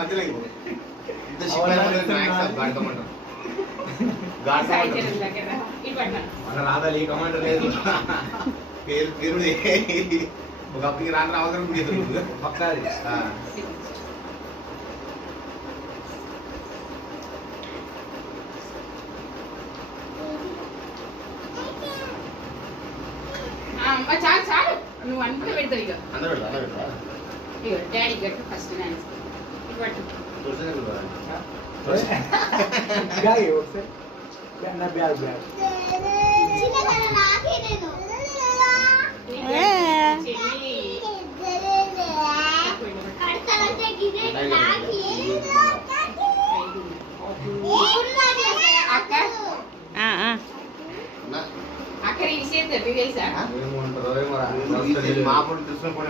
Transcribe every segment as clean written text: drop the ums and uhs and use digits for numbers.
మధ్యలో ఇంత మన రాదా ఈ కమాండ్ లేదు పేరు పేరుడే ఒక అప్పటికి రాని రావడం పక్కాది చాలు చాలు నువ్వు అనుకుంటే పెడతావు ఇక అందరూ ఇక డాడీ గట్టు ఫస్ట్ డాన్స్ ఇవ్వట్టు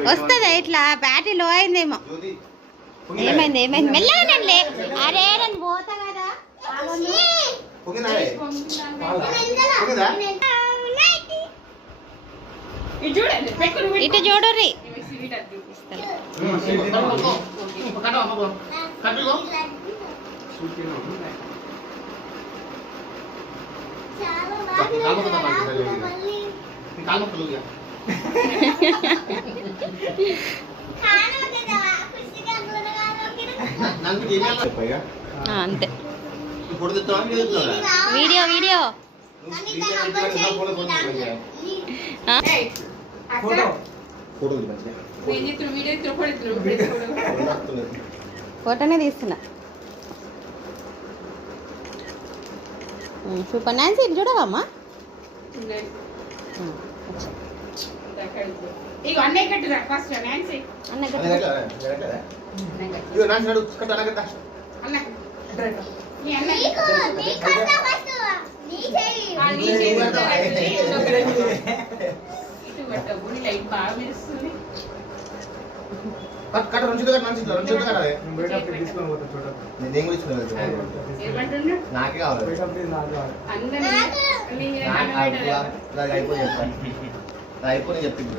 వస్తుందా ఇట్లా బ్యాటరీ అయిందేమో ఏమైంది ఏమైంది మెల్లగానండి అరే నేను పోతా కదా ఇటు చూడరి అంతే వీడియో వీడియో ఫోటోనే తీస్తున్నా సూపర్ నాన్సీ చూడవమ్మా నాకే కావాలి అయిపోయి చెప్పింది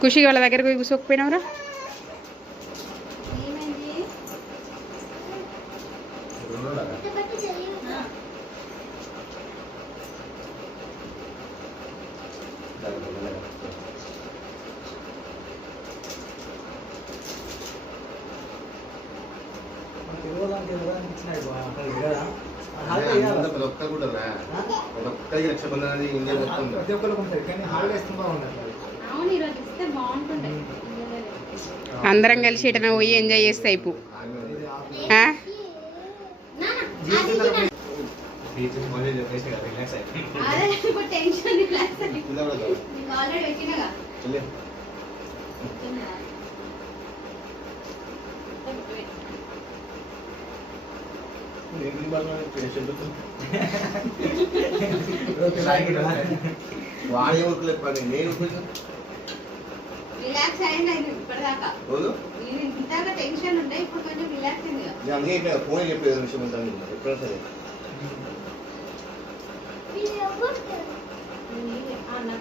ఖుషి వాళ్ళ దగ్గరకు పోయి కూర్చోకపోయినావురా రక్షాబంధన్ ఇండియా అందరం కలిసి ఎటైనా పోయి ఎంజాయ్ చేస్తే అయిపో వాడే ఊరుకులే పని నేను రిలాక్స్ అయింది ఇప్పటిదాకా ఇందాక టెన్షన్ ఉండే ఇప్పుడు కొంచెం రిలాక్స్ అయింది అందుకే ఫోన్ చెప్పేది విషయం ఉంటాను ఎప్పుడో సరే అన్న